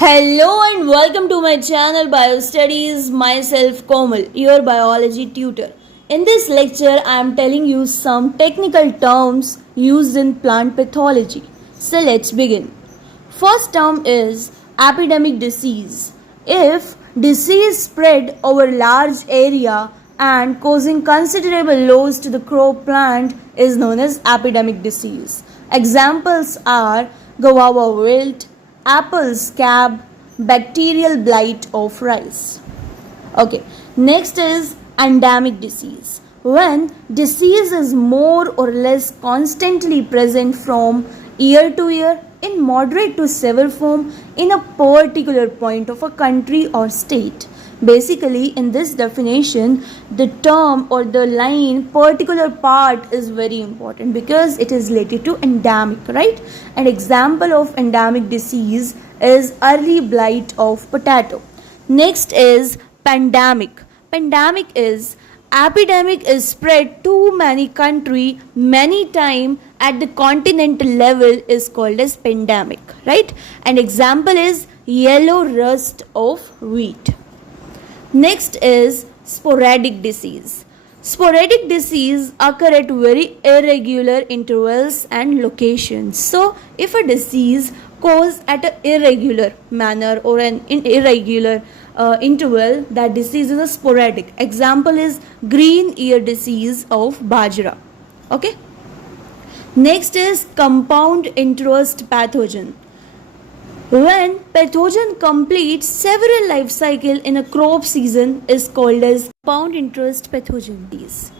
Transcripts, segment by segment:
Hello and welcome to my channel BioStudies. Myself Komal, your biology tutor. In this lecture, I am telling you some technical terms used in plant pathology. So let's begin. First term is epidemic disease. If disease spread over large area and causing considerable loss to the crop plant is known as epidemic disease. Examples are guava wilt, apple scab, bacterial blight of rice. Okay, next is endemic disease. When disease is more or less constantly present from year to year in moderate to severe form in a particular point of a country or state. Basically, in this definition, the term or the line particular part is very important because it is related to endemic, right? An example of endemic disease is early blight of potato. Next is pandemic. Pandemic is epidemic is spread to many country many time at the continental level is called as pandemic, right? An example is yellow rust of wheat. Next is sporadic disease. Sporadic disease occur at very irregular intervals and locations. So, if a disease occurs at an irregular manner or an irregular interval, that disease is a sporadic. Example is green ear disease of bajra. Okay. Next is compound interest pathogen. When pathogen completes several life cycle in a crop season is called as compound interest pathogen. These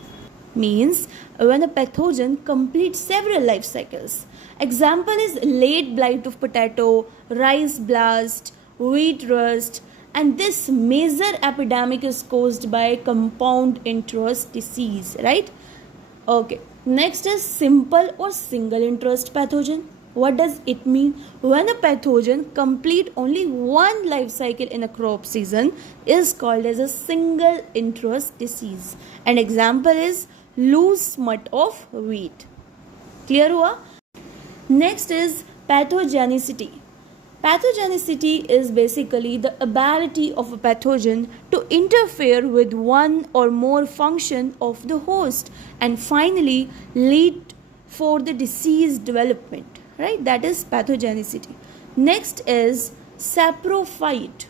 means when a pathogen completes several life cycles. Example is late blight of potato, rice blast, wheat rust, and this major epidemic is caused by compound interest disease, right? Okay. Next is simple or single interest pathogen. What does it mean? When a pathogen complete only one life cycle in a crop season is called as a single interest disease. An example is loose smut of wheat. Clear hua? Next is pathogenicity. Pathogenicity is basically the ability of a pathogen to interfere with one or more function of the host and finally lead for the disease development. Right, that is pathogenicity. Next is saprophyte.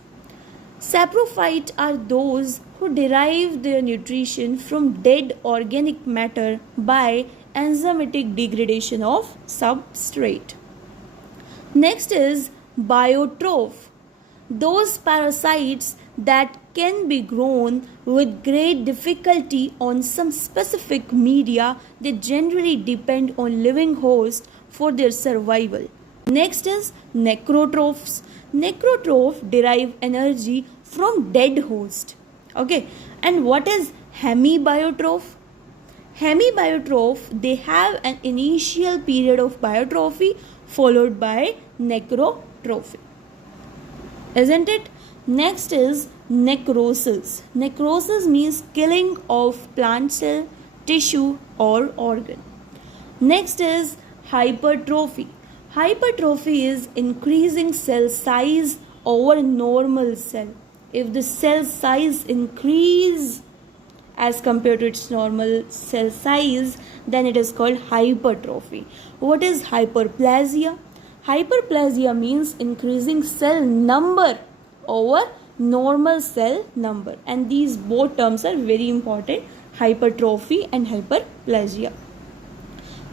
Saprophyte are those who derive their nutrition from dead organic matter by enzymatic degradation of substrate. Next is biotroph. Those parasites that can be grown with great difficulty on some specific media, they generally depend on living host for their survival. Next is necrotrophs. Necrotroph derive energy from dead host. Okay, and what is hemibiotroph? Hemibiotroph, they have an initial period of biotrophy followed by necrotrophy. Isn't it? Next is necrosis. Necrosis means killing of plant cell, tissue or organ. Next is hypertrophy. Hypertrophy is increasing cell size over normal cell. If the cell size increase as compared to its normal cell size, then it is called hypertrophy. What is hyperplasia? Hyperplasia means increasing cell number over normal cell number, and these both terms are very important, hypertrophy and hyperplasia.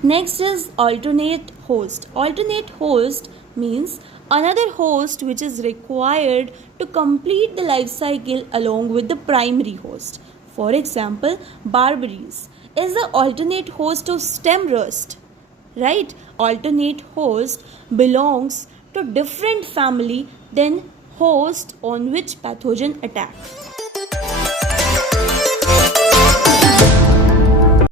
Next is alternate host. Alternate host means another host which is required to complete the life cycle along with the primary host. For example, barberries is the alternate host of stem rust, right? Alternate host belongs to different family than host on which pathogen attacks.